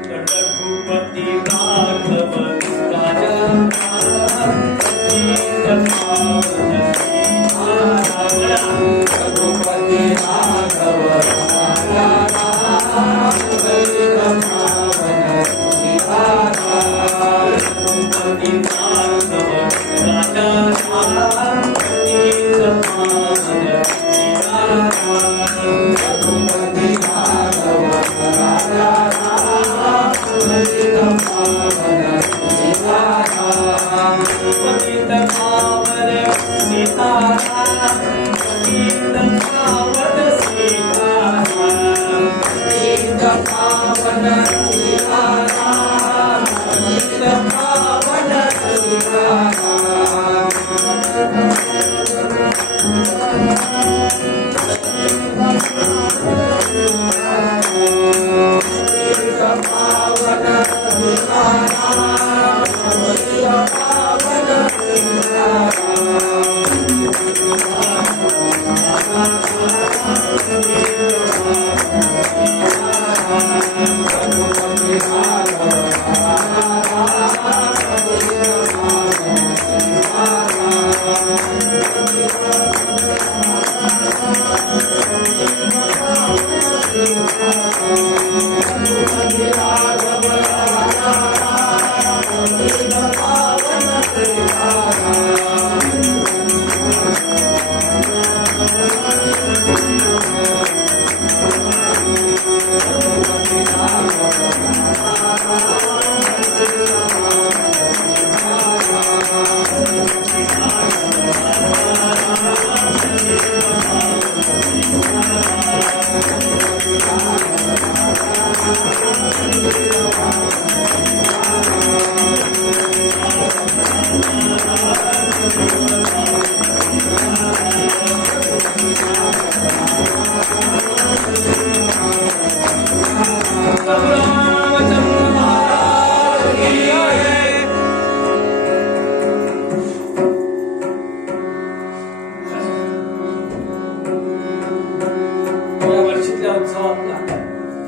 रघुपति राघव राजा रघुपति राघव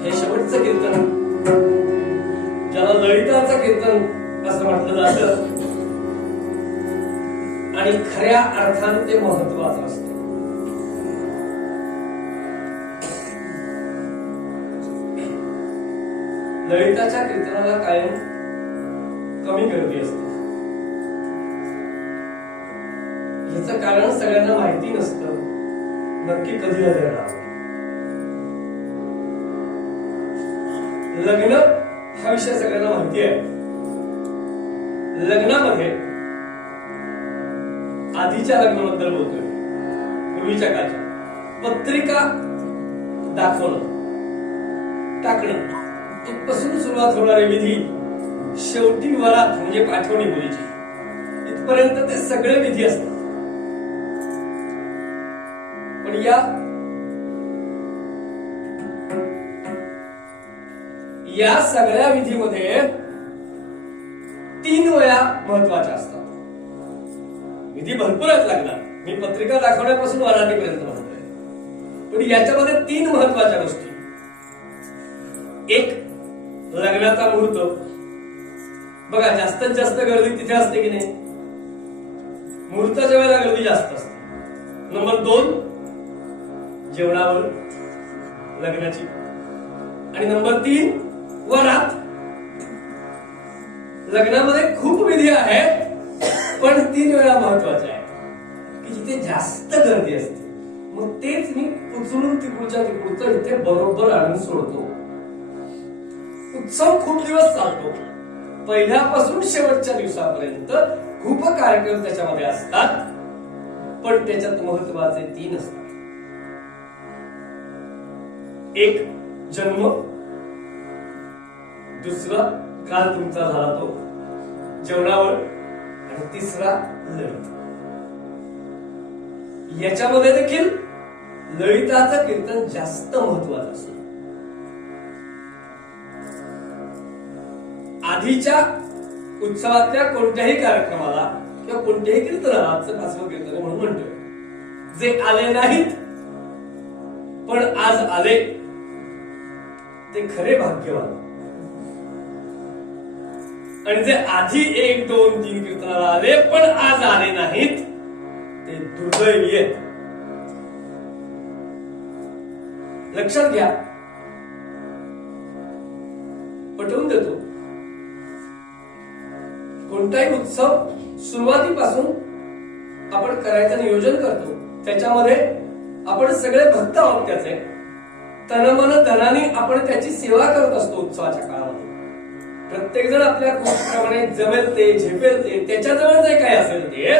हे शेवटचं कीर्तन ज्याला ललिताचं कीर्तन असं म्हटलं जातं आणि खऱ्या अर्थाने ते महत्वाचं असतं. ललिताच्या कीर्तनाला कायम कमी गर्दी असते. याचं कारण सगळ्यांना माहिती नसतं नक्की कधी येणार. लग्न हा विषय सगळ्यांना माहिती आहे. लग्नामध्ये आधीच्या लग्नाबद्दल बोलतोय, पूर्वीच्या काळच्या पत्रिका दाखवणं टाकणं इथपासून सुरुवात होणारे विधी शेवटी वरात म्हणजे पाठवणी मुलीची इथपर्यंत ते सगळे विधी असतात. पण या सगळ्या विधीमध्ये 3 वया महत्वाच्या असतात. विधी भरपूर आहेत लग्नात, मी पत्रिका दाखवण्यापासून वरातीपर्यंत म्हणतोय, पण याच्यामध्ये 3 महत्वाच्या गोष्टी. एक, लग्नाचा मुहूर्त. बघा जास्तीत जास्त गर्दी तिथे असते की नाही? मुहूर्ताच्या वेळेला गर्दी जास्त असते. नंबर 2, जेवणावर लग्नाची. आणि नंबर 3, वरात. लग्नामध्ये खूप विधी आहेत, पण 3 वेळा महत्वाच्या आहेत की जिथे जास्त गर्दी असते. मग तेच मी उचलून तिकडचं इथे बरोबर आणून सोडतो. उत्सव खूप दिवस चालतो, पहिल्यापासून शेवटच्या दिवसापर्यंत खूप कार्यक्रम त्याच्यामध्ये असतात, पण त्याच्यात महत्वाचे 3 असतात. एक, जन्म. दुसरा, काल तुमचा झाला तो जेवणावर. आणि तिसरा, ललित. याच्यामध्ये देखील ललिताचं कीर्तन जास्त महत्वाचं असतं. आधीच्या उत्सवातल्या कोणत्याही कार्यक्रमाला किंवा कोणत्याही कीर्तनाला आजचं 5वं कीर्तन म्हणून म्हणतोय. जे आले नाहीत पण आज आले ते खरे भाग्यवान. आणि जे आधी 1, 2, 3 कीर्तनाला आले पण आज आले नाहीत ते दुर्दैवी आहेत. लक्षात घ्या, पटवून देतो. कोणताही उत्सव सुरुवातीपासून आपण करायचं नियोजन करतो, त्याच्यामध्ये आपण सगळे भक्त आहोत त्याचे. तनमन धनाने आपण त्याची सेवा करत असतो. उत्सवाच्या काळामध्ये प्रत्येक जण आपल्या कृतीप्रमाणे जमेल ते, झेपेल ते, त्याच्याजवळ जे काय असेल ते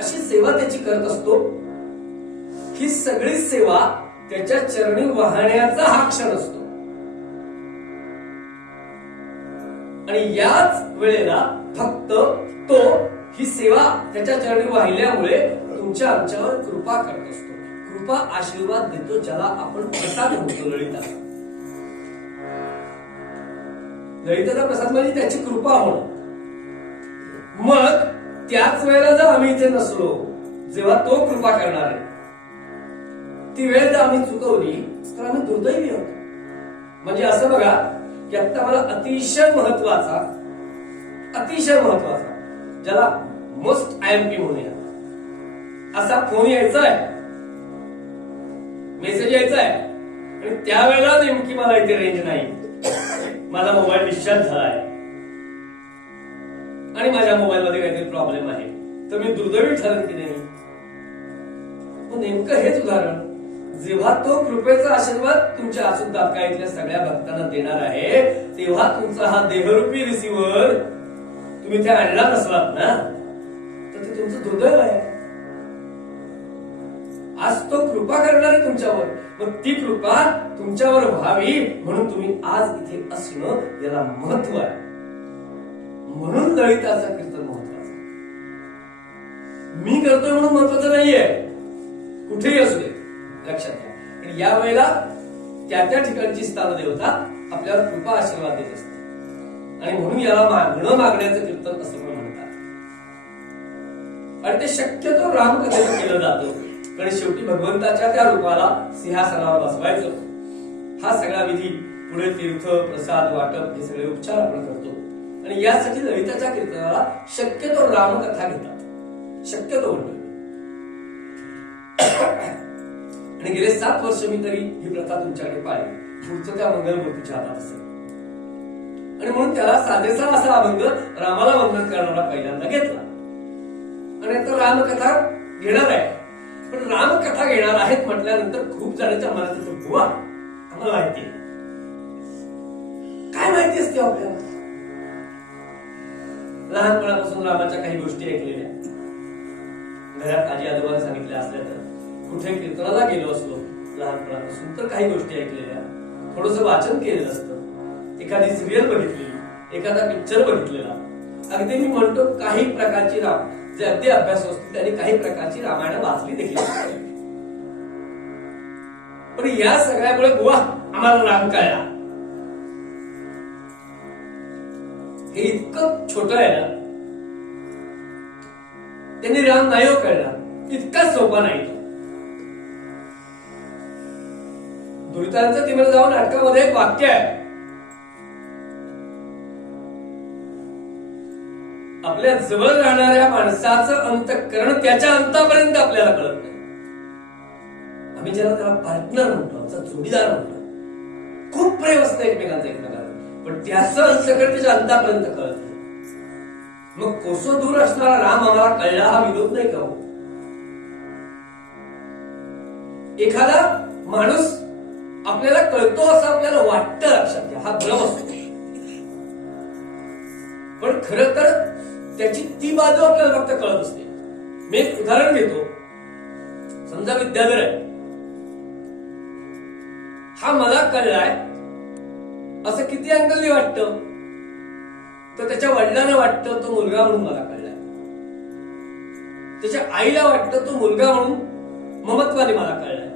अशी सेवा त्याची करत असतो. ही सगळी सेवा त्याच्या चरणी वाहण्याचा हा क्षण असतो. आणि याच वेळेला फक्त तो ही सेवा त्याच्या चरणी वाहिल्यामुळे तुमच्या आमच्यावर कृपा करत असतो. कृपा आशीर्वाद देतो, ज्याला आपण प्रसाद म्हणतो. ललिताचा प्रसाद म्हणजे त्याची कृपा होणं. मग त्याच वेळेला जर आम्ही इथे नसलो, जेव्हा तो कृपा करणार आहे, ती वेळ जर आम्ही चुकवली तर आम्ही दुर्दैवी आहोत. म्हणजे असं बघा की आता मला अतिशय महत्वाचा ज्याला मोस्ट IMP म्हणूया असा फोन यायचा आहे, मेसेज यायचा आहे, आणि त्यावेळेला नेमकी मला इथे रेंज नाही, माझा मोबाईल डिस्चार्ज झालाय आणि माझ्या मोबाईल मध्ये काहीतरी प्रॉब्लेम आहे, तर मी दुर्दैवी ठरेन की नाही? नेमकं हेच उदाहरण, जेव्हा तो कृपेचा आशीर्वाद तुमच्या आसुद्धाकाळीतल्या सगळ्या भक्तांना देणार आहे, तेव्हा तुमचा हा देहरूपी रिसिव्हर तुम्ही ते आणला नसलात ना, तर ते तुमचं दुर्दैव आहे. आज तो कृपा करणार आहे तुमच्यावर, मग ती कृपा तुमच्यावर व्हावी म्हणून तुम्ही आज इथे असणं याला महत्व आहे. म्हणून ललिताचं कीर्तन महत्वाचं. मी करतोय म्हणून महत्वाचं नाहीये, कुठेही असू दे. लक्षात घ्या, या वेळेला त्या ठिकाणची स्थानदेवता आपल्याला कृपा आशीर्वाद देत असते. आणि म्हणून याला मागण्याचं कीर्तन असं म्हणतात. आणि ते शक्यतो रामकथेत केलं जातं, कारण शेवटी भगवंताच्या त्या रूपाला सिंहासनावर बसवायचं. हा सगळा विधी, पुढे तीर्थ प्रसाद वाटप, हे सगळे उपचार आपण करतो. आणि यासाठी ललिताच्या कीर्तनाला शक्यतो रामकथा घेतात, शक्यतो म्हणतो. आणि गेले 7 वर्ष मी तरी ही प्रथा तुमच्याकडे पाहिली. पुढचं त्या मंगलमूर्तीच्या हातात असेल, आणि म्हणून त्याला साधेसा असा अभंग रामाला वंदन करणारा पहिल्यांदा घेतला. आणि आता रामकथा घेणार आहे, पण रामकथा घेणार आहेत म्हटल्यानंतर खूप जणांच्या मनात येतो, बुवा आम्हाला माहिती आहे. काय माहिती असते आपल्याला? लहानपणापासून रामाच्या काही गोष्टी ऐकलेल्या, घरात आजी आजोबांना सांगितल्या असल्या, तर कुठे कीर्तनाला गेलो असलो लहानपणापासून तर काही गोष्टी ऐकलेल्या, थोडंसं वाचन केलेलं असतं, एखादी सिरियल बघितलेली, एखादा पिक्चर बघितलेला. अगदी मी म्हणतो काही प्रकारची जे अगदी अभ्यास असतो त्यांनी काही प्रकारची रामायण वाचली देखील. पण या सगळ्यामुळे बुवा आम्हाला राम कळला, हे इतकं छोट आहे ना, त्यांनी राम नाही कळला, इतका सोपा नाही. दुरितांचं तिमध्ये जाऊन नाटकामध्ये एक वाक्य आहे, आपल्या जवळ राहणाऱ्या माणसाचं अंतःकरण त्याच्या अंतापर्यंत आपल्याला कळत नाही. आम्ही ज्याला त्याला पार्टनर म्हणतो, आमचा जोडीदार म्हणतो, खूप प्रेम असतं एकमेकांचं एकमेकांना, पण त्याचं अंतःकरण त्याच्या अंतापर्यंत कळत नाही. मग कोसो दूर असणारा राम आम्हाला कळला हा विरोध नाही का? एखादा माणूस आपल्याला कळतो असं आपल्याला वाटतं, लक्षात घ्या, हा भ्रम असतो. पण खरं तर त्याची ती बाजू आपल्याला फक्त कळत असते. मी एक उदाहरण घेतो. समजा विद्याधर आहे, हा मला कळलाय असं किती अँगलनी वाटतं, तर त्याच्या वडिलांना वाटतं तो मुलगा म्हणून मला कळलाय, त्याच्या आईला वाटतं तो मुलगा म्हणून ममत्वाने मला कळलाय,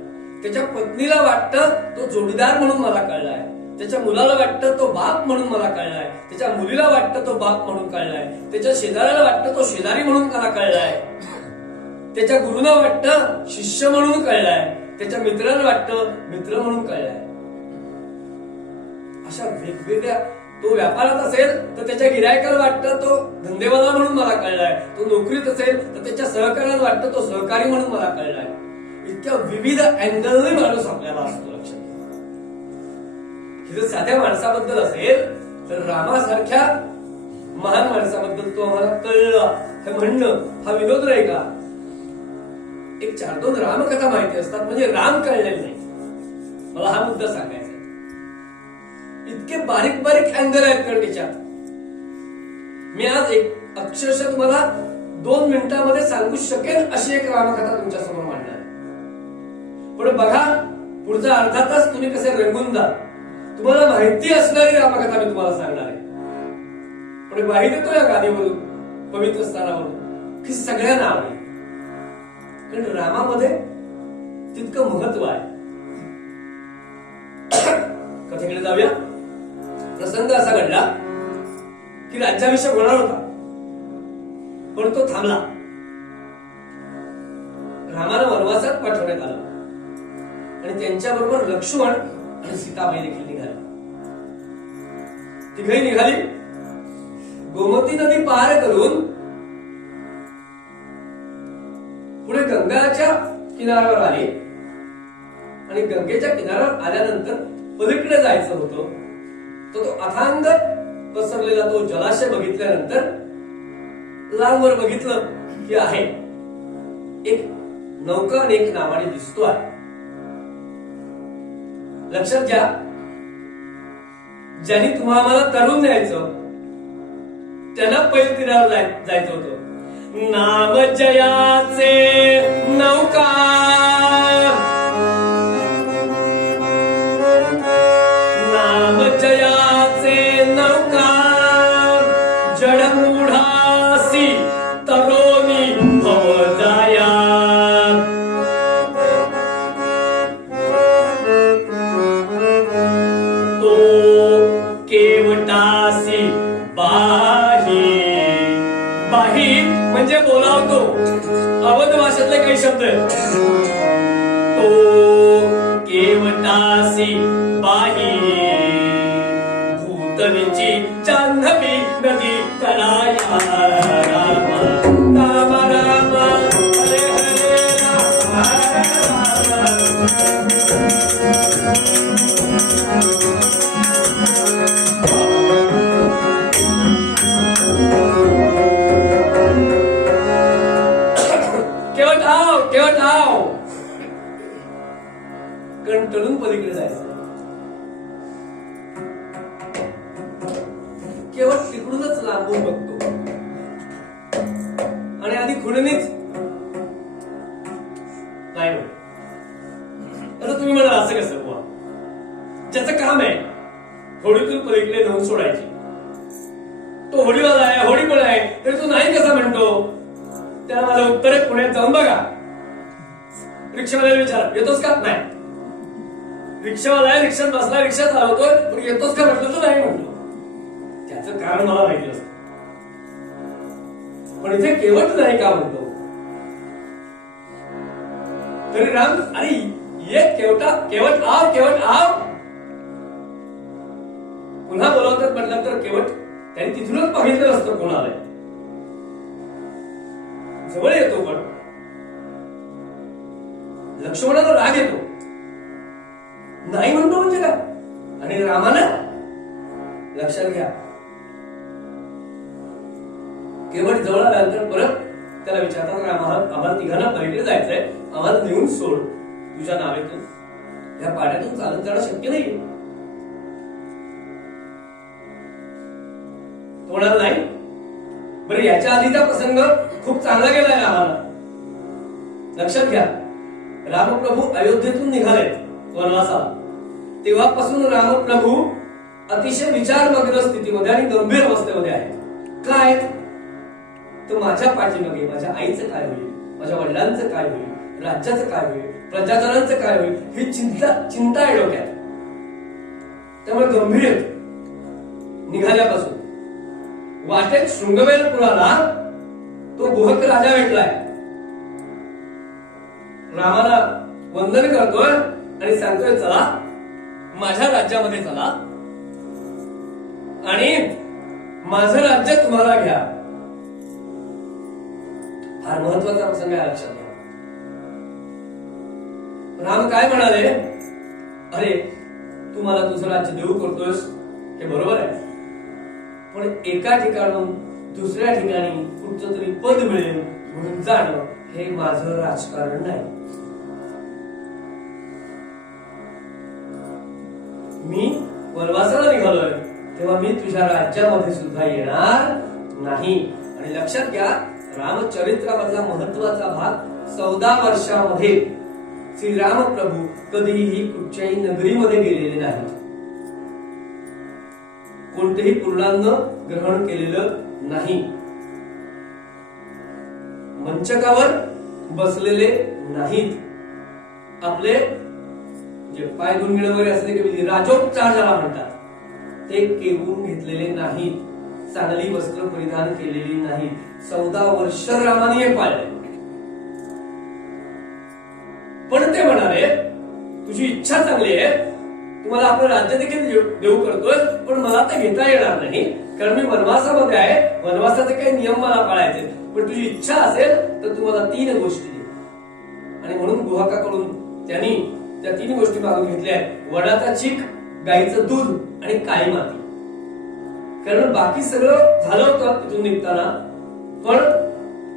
त्याच्या पत्नीला वाटतं तो जोडीदार म्हणून मला कळलाय, त्याच्या मुलाला वाटतं तो बाप म्हणून मला कळलाय, त्याच्या मुलीला वाटतं तो बाप म्हणून कळलाय, त्याच्या शेजाऱ्याला वाटतं तो शेजारी म्हणून मला कळलाय, त्याच्या गुरुला वाटतं शिष्य म्हणून कळलाय, त्याच्या मित्राला वाटतं मित्र म्हणून कळलाय. अशा वेगवेगळ्या, तो व्यापारात असेल तर त्याच्या गिरायकाला वाटतं तो धंदेवाला म्हणून मला कळलाय, तो नोकरीत असेल तर त्याच्या सहकार्याला वाटतं तो सहकारी म्हणून मला कळलाय. इतक्या विविध अँगलने माणूस आपल्याला असतो. लक्षात जर साध्या माणसाबद्दल असेल तर रामासारख्या महान माणसाबद्दल तो आम्हाला कळला हे म्हणणं हा विनोद नाही का? एक 4-2 रामकथा माहिती असतात म्हणजे राम कळलेले नाही. मला हा मुद्दा सांगायचा. इतके बारीक बारीक अँगल आहेत कारण त्याच्यात. मी आज एक अक्षरशः तुम्हाला 2 मिनिटांमध्ये सांगू शकेल अशी एक रामकथा तुमच्या समोर मांडणार आहे. पण बघा पुढचा अर्धा तास तुम्ही कसे रंगून जा. तुम्हाला माहिती असणारी रामकथा मी तुम्हाला सांगणार आहे. पण माहिती येतो या गादीवरून, पवित्र स्थानावरून की सगळ्यांना आवडेल. कारण रामामध्ये तितकं महत्व आहे. कथेकडे जाऊया. प्रसंग असा घडला की राज्याभिषेक होणार होता पण तो थांबला. रामाला वनवासात पाठवण्यात आलं आणि त्यांच्याबरोबर लक्ष्मण आणि सीताबाई देखील निघाली. तिघही निघाली. गोमती नदी पार करून पुढे गंगाच्या किनाऱ्यावर आली आणि गंगेच्या किनाऱ्यावर आल्यानंतर पलीकडे जायचं होतं. तो अथांग पसरलेला तो जलाशय बघितल्यानंतर लांबवर बघितलं की आहे एक नौका आणि एक नावाने दिसतो आहे. लक्षात घ्या, ज्यांनी तुम्हाला तरुण न्यायचं त्यांना पैल तीरावर जायचं होतं. नाम जयाचे नौका, नाम जयाचे नौका, जडमूढासी तरोनी भव जाया. तो केवटासी बाही, बाही म्हणजे बोलावतो. अवध भाषेतले काही शब्द आहेत. तो केवटासी बाही, भूतनीची जान्हवी नदी तळाया. राम राम राम हरे हरे राम राम. केवळ आव कंटळून पलीकडे जायचं. केवळ तिकडूनच लांबून बघतो आणि आधी खुणीच नाही. आता तुम्ही म्हणाल असं कसं बुवा, ज्याचं काम आहे होडीतून पलीकडे नेऊन सोडायची, तो होडीवाला आहे, होडी पण आहे, तरी तो नाही कसा म्हणतो? त्याला माझं उत्तर आहे, पुण्यात जाऊन बघा. रिक्षावाल्याला विचारा येतोस का? नाही. रिक्षावाला आहे, रिक्षात बसला, रिक्षा चालवतोय, पण येतोस का म्हटलं तर नाही म्हटलं. त्याचं कारण मला माहिती असतं. पण इथे केवट नाही का म्हणतो? तरी राम अरे ये केवटा, केवट आव, केवट आव. पुन्हा बोलावतात म्हटलं तर केवट त्यांनी तिथूनच बघितलं असतं कोणाला. जवळ येतो पण लक्ष्मणाला राग येतो. नाही म्हणतो म्हणजे काय? आणि रामानं लक्षात घ्या, केवळ जवळ आल्यानंतर परत त्याला विचारतात, आम्हाला तिघांना पलीकडे जायचंय, आम्हाला नेऊन सोड तुझ्या नावेतून. या पाड्यातून चालत जाणं शक्य नाही. होणार नाही. बरं, याच्या आधीचा प्रसंग खूप चांगला गेलाय रामाला. लक्षात घ्या, रामप्रभू अयोध्येतून निघाले वनवासाला. तेव्हापासून रामप्रभू अतिशय विचारमग्न स्थितीमध्ये आणि गंभीर अवस्थेमध्ये आहे. काय तर माझ्या पाठीमागे माझ्या आईचं काय होईल, माझ्या वडिलांचं काय होईल, राज्याचं काय होईल, प्रजाजनांचं काय होईल, ही चिंता आहे डोक्यात. त्यामुळे गंभीर निघाल्यापासून वाटेत शृंगवेरपुराला तो गुहक राजा भेटलाय. रामाला वंदन करतोय आणि सांगतोय, चला माझ्या राज्यामध्ये चला, आणि माझं राज्य तुम्हाला घ्या. फार महत्वाचा प्रसंग आहे, लक्षात घ्या. राम काय म्हणाले, अरे तू मला तुझं राज्य देऊ करतोस हे बरोबर आहे, पण एका ठिकाणून दुसऱ्या ठिकाणी कुठचं तरी पद मिळेल म्हणून जाणं हे माझं राजकारण नाही. मी वनवासाला निघालोय तेव्हा मी तुझ्या राज्यामध्ये सुद्धा येणार नाही. आणि लक्षात घ्या, रामचरित्रामधला महत्वाचा भाग 14 वर्षामध्ये श्रीराम प्रभू कधीही कुठच्याही नगरीमध्ये गेलेले नाही. कोणतेही पूर्णान्न ग्रहण केलेलं नाही. मंचकावर बसलेले नाहीत. आपले जे पाय धुणगिण वगैरे असले की राजोपचार ज्याला म्हणतात ते केवून घेतलेले नाहीत. चांगली वस्त्र परिधान केलेली नाहीत. 14 वर्ष रामाने हे पाळले. पण ते म्हणाले, तुझी इच्छा चांगली आहे, तुम्हाला आपलं राज्य देखील देऊ करतोय, पण मला ते घेता येणार नाही, कारण मी वनवासामध्ये आहे. वनवासाचे काही नियम मला पाळायचे. पण तुझी इच्छा असेल तर तुम्हाला 3 गोष्टी दे. आणि म्हणून गुहाकाकडून त्यांनी त्या 3 गोष्टी मागून घेतल्या आहेत. वडाचा चीक, गाईचं दूध आणि काळी माती. कारण बाकी सगळं झालं होतं तिथून निघताना, पण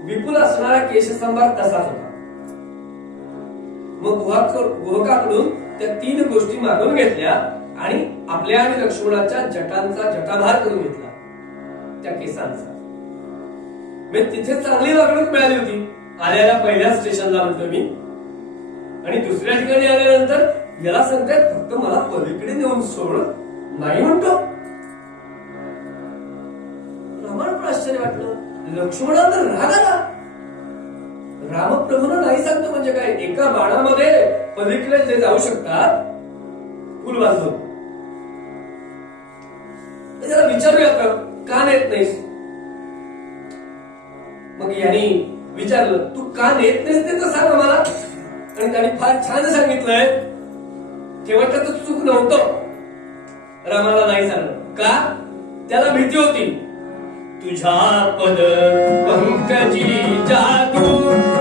विपुल असणारा केशसंभार तसाच होता. मग गुहकाकडून त्या 3 गोष्टी मागून घेतल्या आणि आपल्या आणि लक्ष्मणाच्या जटांचा जटाभार करून घेतला, त्या केसांचा. तिथे चांगली वागणूक मिळाली होती आल्याला, पहिल्या स्टेशनला म्हणतो मी. आणि दुसऱ्या ठिकाणी आल्यानंतर याला सांगतात फक्त मला पलीकडे नेऊन सोड, नाही म्हणतो. रामाला पण आश्चर्य वाटलं. लक्ष्मणाला राग आला. रामप्रभूंना नाही सांगतो म्हणजे काय, एका बाणामध्ये पलीकडे जे जाऊ शकतात फुल बांधून. त्याला विचारूया का नेत नाहीस. मग यांनी विचारलं, तू का नेत नाहीस ते तर सांग मला. आणि त्यांनी फार छान सांगितलंय, शेवटचं तर चूक नव्हतं, रामाला नाही सांगलं. का? त्याला भीती होती. तुझा पद पंकजी जादू,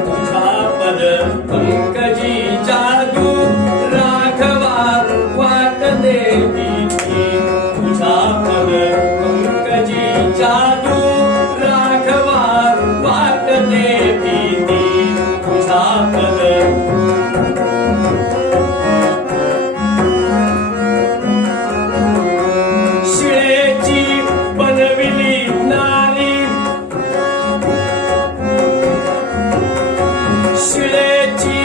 तुझा पद पंकजी जादू, राघवा वाटते भीती. तुझा पद पंकजी जादू, राघवा वाटते भीती. तुझा पद शिळेची बनविली नारी, शिळेची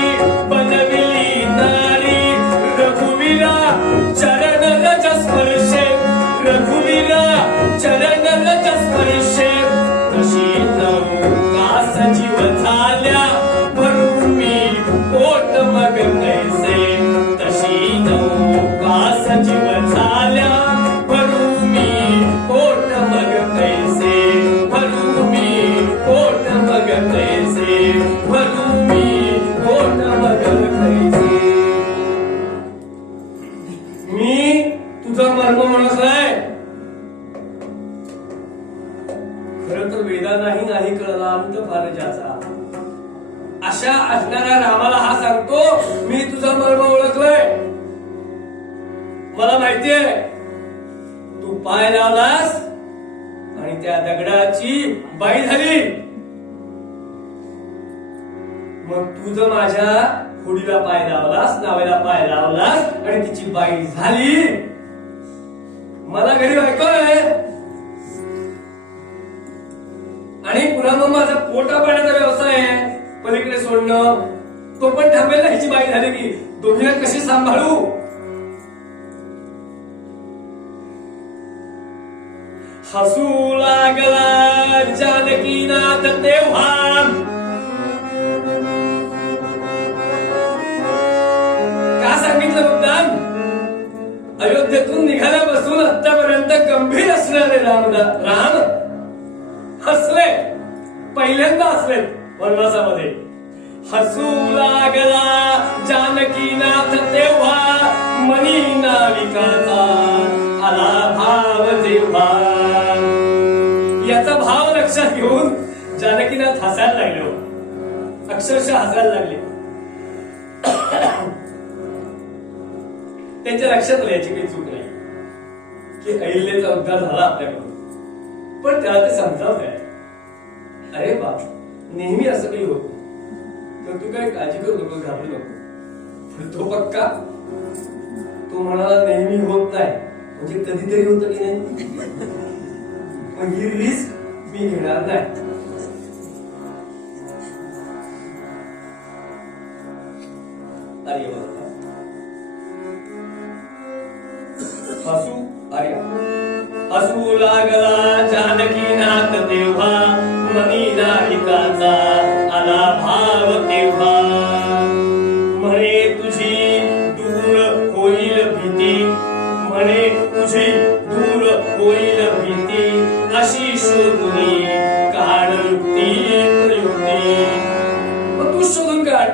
बनविली नारी, रघुवीरा चरण रज स्पर्शे, रघुवीरा चरण रज स्पर्शे. तशी नौका सजीव झाल्या भरून मी पोट मग कैसे. तशी नौका सजीव झाल्या भरून मी पोट मग कैसे. भरून मी पोट मग कैसे. भरून मी पोट मग कैसे. मी तुझा मर्म ओळखलाय. खरं तर वेदांनाही नाही कळला अंत फार ज्याचा. अशा असणाऱ्या रामाला हा सांगतो, मी तुझा मर्म ओळखलाय. मला माहितीये तू पाय लावलास आणि त्या दगडाची बाई झाली. मग तू जर माझ्या होडीला पाय लावलास, नावेला पाय लावलास आणि तिची बाई झाली. मला घरी बायको आहे आणि पुन्हा मग माझा पोटा पाण्याचा व्यवसाय आहे पलीकडे सोडणं, तो पण थांबेल ना. हिची बाई झाली की दोघीला कशी सांभाळू. हसू लागला जानकीनाथ तेव्हा, का सांगितलं मुद्दाम, अयोध्येतून निघाल्यापासून आतापर्यंत गंभीर असणारे राम हसले. पहिल्यांदा हसले वनवासामध्ये. हसू लागला जानकीनाथ तेव्हा, मनी नाविकाचा आला भाव. भाव तेव्हा. याचा भाव लक्षात घेऊन जानकीनाथ हसायला लागले हो. अक्षरशः हसायला लागले. त्यांच्या लक्षात आलं याची काही चूक नाही की अहिल्याचा उद्धार झाला आपल्याकडून. पण त्याला ते समजावत आहे, अरे बाप, नेहमी असं काही होत तर तू काही काळजी करू नको, घाबरू नको. पण तो पक्का तो म्हणाला नेहमी होत नाही म्हणजे कधीतरी होतं की नाही. मग ही रिस्क मी घेणार नाही. हसू लागला जानकीनाथ तेव्हा, मनी नाविकाचा आला भाव तेव्हा. म्हणे तुझी दूर होईल भीती, म्हणे तुझी दूर होईल भीती, अशी शोधुनी काढ युक्ती प्रयुक्ती. मग तू शोधून काढ,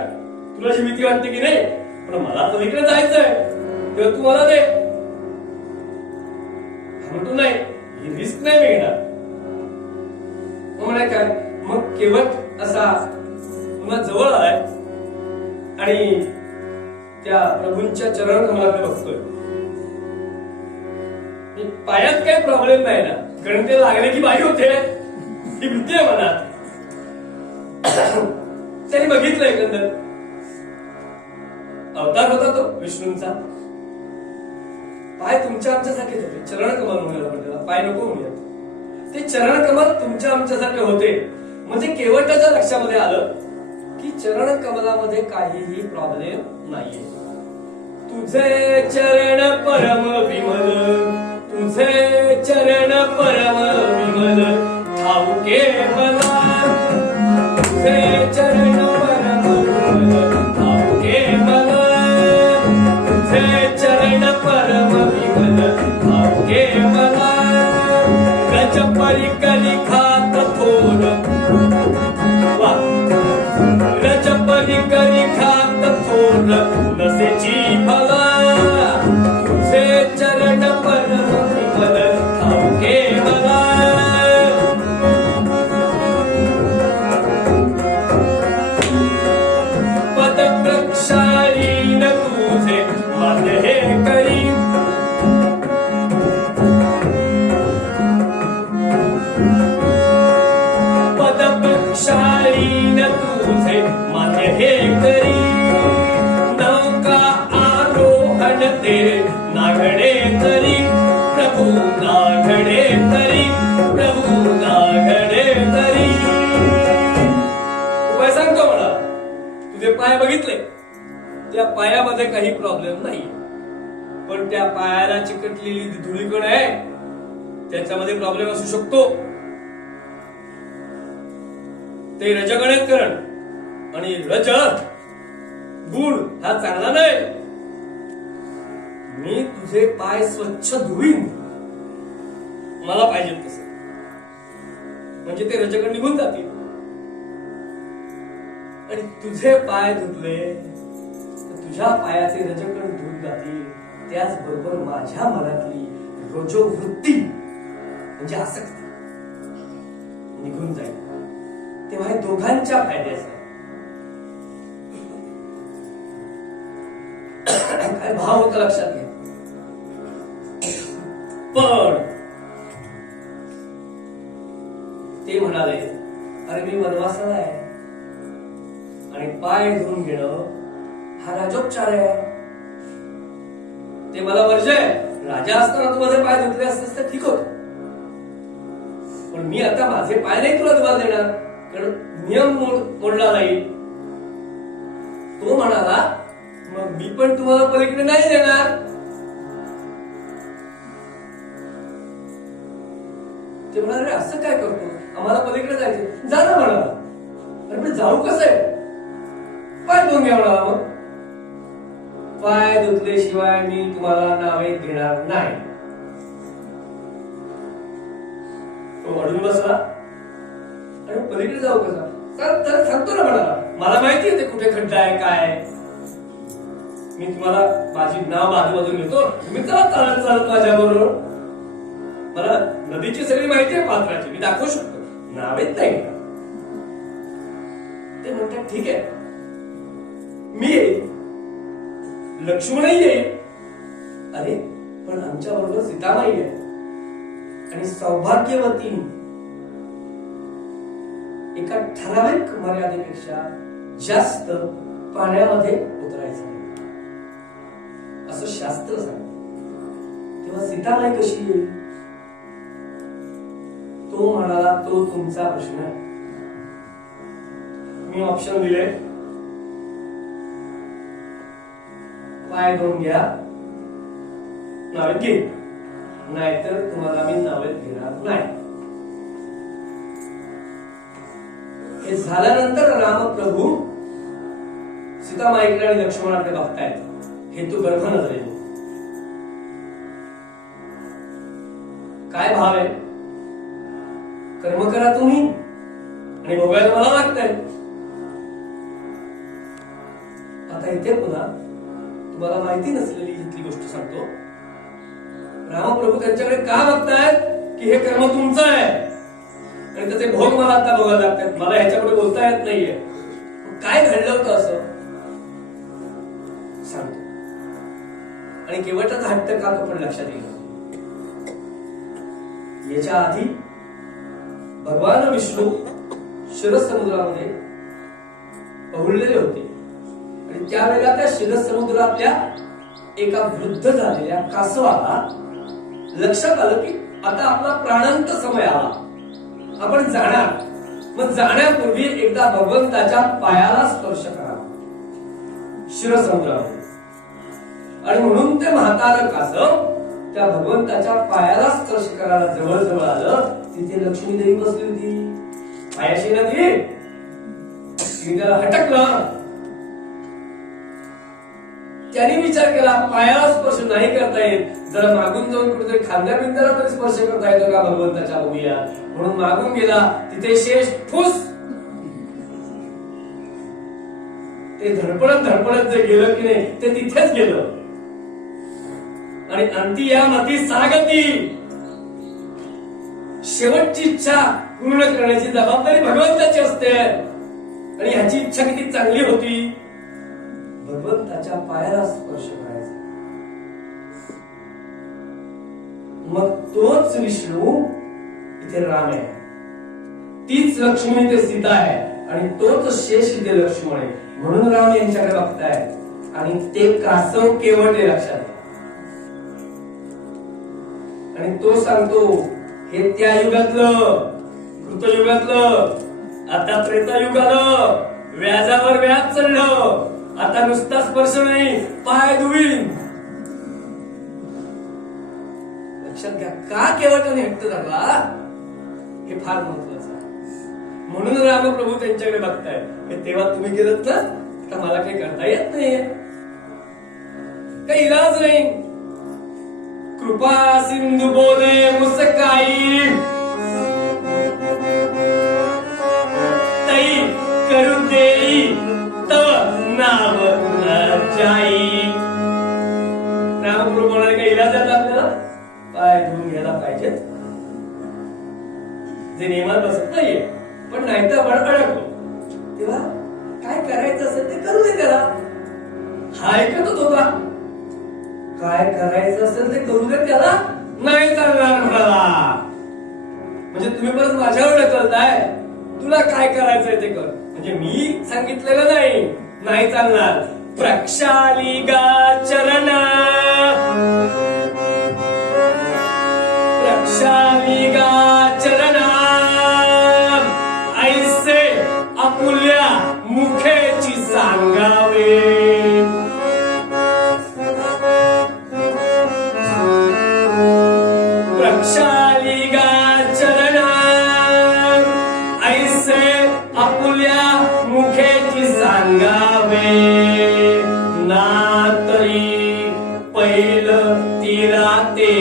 तुला जी भीती वाटते की नाही, पण मला पलीकडे जायचंय तेव्हा तू मला दे. म्हणतो नाही, ही रिस्क नाही मी घेणार. म्हणाय काय, मग केवट असा पुन्हा जवळ आलाय आणि त्या प्रभूंच्या चरण कमलाकडे बघतोय. पायात काही प्रॉब्लेम नाही ना, कारण ते लागले की बाई होते ही भीती आहे मनात. त्यांनी बघितलं एकंदर अवतार होता तो विष्णूंचा. पाय तुमच्या आमच्यासारखे होते, चरण कमल म्हणूया आपण त्याला, पाय नको म्हणूया. ते चरण कमल तुमच्या आमच्यासारखे होते म्हणजे केवटाच्या लक्षामध्ये आलं की चरण कमलामध्ये काहीही प्रॉब्लेम नाहीये. तुझे चरण परम विमल, तुझे चरण परम विमल, ठाऊके मला. तुझे चरण परम विमल, ठाऊके मला. तुझे चरण परम विमल, ठाऊके मला. गज परिकरी खात थोर, रज परिकरी खात थोर, नसेची भला. तुझे चरण परम विमल, ठाऊके मला. पद प्रक्षालीन तुझे मन हे करी. पद प्रक्षालीन तुझे मन हे करी. नौका आरोहण ते नाघडे तरी, प्रभू नाघडे तरी, प्रभू नाघडे तरी. उपाय सांगतो मला, तुझे पाय बघितले, त्या पायामध्ये काही प्रॉब्लेम नाही, पण त्या पायाला चिकटलेली धुळीकण आहे त्याच्यामध्ये प्रॉब्लेम असू शकतो. ते रजगणेकरण आणि रज गुण हा चांगला नाही. मी तुझे पाय स्वच्छ धुईन, मला पाहिजे तसं, म्हणजे ते रजगण निघून जातील. आणि तुझे पाय धुतले तर तुझ्या पायाचे रजगण धुवून जातील. त्याचबरोबर माझ्या मनातली रजोवृत्ती म्हणजे आसक्ती निघून जाईल. तेव्हा हे दोघांच्या फायद्याचं काय भाव होता लक्षात घ्या. पण ते म्हणाले, अरे मी वनवासाला आहे आणि पाय धुवून घेणं हा राजोपचार आहे, ते मला वर्ज आहे. राजा असताना तू माझे पाय धुतले असतेस तर ठीक होत, पण मी आता माझे पाय नाही तुला धुवायला देणार, कारण नियम मोडला जाईल. तो म्हणाला, मग मी पण तुम्हाला पलीकडे नाही देणार. ते म्हणाले, असं काय करतो, आम्हाला पलीकडे जायचं, जा ना म्हणाला. अरे पण जाऊ कसं आहे, पाय धुवून घ्या म्हणाला. मग पाय धुतल्याशिवाय मी तुम्हाला नावे घेणार नाही. तो अडून बसला आणि पलीकडे जाऊ कसा, तर सांगतो ना म्हणाला, मला माहिती आहे ते कुठे खड्डा आहे काय. मी तुम्हाला माझी नाव बाजूबाजून घेतो, तुम्ही चला चालत चालत माझ्या बरोबर. हळदीची सगळी माहिती आहे पात्राची, मी दाखवू शकतो, नावेत नाही. ते म्हणतात ठीक आहे, मी येईल, लक्ष्मणही येईल. अरे पण आमच्या बरोबर सीतामाई आहे आणि सौभाग्यवती एका ठराविक मर्यादेपेक्षा जास्त पाण्यामध्ये उतरायचं नाही असं शास्त्र सांगतं. तेव्हा सीतामाई कशी येईल? तो म्हणाला तो तुमचा प्रश्न आहे. मी ऑप्शन दिले, पाय धुवून घ्या, नावेत घे, नाहीतर तुम्हाला मी नावेत घेणार नाही. हे झाल्यानंतर रामप्रभू सीतामाईकडे आणि लक्ष्मणाकडे बघतायत. हे तू गर्भ नजरेने काय भाव आहे? कर्म करा तुम्ही आणि भोगायला मला लागतंय. आता इथे पुन्हा तुम्हाला माहिती नसलेली इथली गोष्ट सांगतो. रामप्रभू त्यांच्याकडे का बघतायत की हे कर्म तुमचं आहे आणि त्याचे भोग मला आता भोगायला लागतात, मला ह्याच्यापुढे बोलता येत नाहीये. काय घडलं होतं असं सांगतो आणि केवळचा हट्ट का तो पण लक्षात येईल. याच्या आधी भगवान विष्णू क्षीरसमुद्रामध्ये पहुडलेले होते आणि त्यावेळेला त्या क्षीरसमुद्रातल्या एका वृद्ध झालेल्या कासवाला लक्षात आलं की आता आपला प्राणांत समय आला, आपण जाणार. मग जाण्यापूर्वी एकदा भगवंताच्या पायाला स्पर्श करा क्षीरसमुद्रामध्ये. आणि म्हणून ते म्हातारं कासव त्या भगवंताच्या पायाला स्पर्श करायला जवळ जवळ आलं. तिथे लक्ष्मी देवी बसली होती पायाशी ना ती. तिने त्याला हटकलं. त्याने विचार केला पायाला स्पर्श नाही करता येत, जरा मागून जाऊन कुठेतरी खांद्या बिंद्याला तरी स्पर्श करता येतो का भगवंताच्या बघूया. म्हणून मागून गेला. तिथे शेष ठोस ते धडपडत धडपडत जे गेलं की नाही ते तिथेच गेलं. आणि अंती या मती सागती, शेवटची इच्छा पूर्ण करण्याची जबाबदारी भगवंताची असते. आणि ह्याची इच्छा किती चांगली होती, भगवंताच्या पायाला स्पर्श करायचा. मग तोच विष्णू इथे राम आहे, तीच लक्ष्मी इथे सीता आहे आणि तोच शेष इथे लक्ष्मण आहे. म्हणून राम यांच्याकडे बघताय आणि ते कासव केवळ ते लक्षात. आणि तो सांगतो हे त्या युगातलं, कृतयुगातलं, आता त्रेतायुग आलं, व्याजावर व्याज चढलं, आता नुसता स्पर्श नाही पाय धुवीन. लक्षात घ्या का केवळ त्याने हट्ट धरला, हे फार महत्वाचं आहे. म्हणून रामप्रभू त्यांच्याकडे बघताय. हे तेव्हा तुम्ही केलं ना, तर मला काही करता येत नाही, काही इलाज नाही. कृपा सिंधू बोले मुसकाई, तई करू देई तव नाव न जाई. रामप्रभू म्हणाले काही इलाज आहे आपल्याला, पाय धुवून घ्यायला पाहिजे. जे नियमात बसत नाहीये पण नाही तर आपण अडकलो. तेव्हा काय करायचं असेल ते करू दे त्याला. हा ऐकतच होता. काय करायचं असेल ते करू दे त्याला, नाही चालणार म्हणाला. म्हणजे तुम्ही परत माझ्यावर ढकलताय, तुला काय करायचंय ते कर. म्हणजे मी सांगितलेलं नाही चालणार. प्रक्षाली गा चरण, प्रक्षाली गा चरण, ऐसे आपुल्या मुखेची सांगावे. प्रक्षाली गा चरण, ऐसे आपुल्या मुखेची सांगावे. ना तरी पैल तिला ते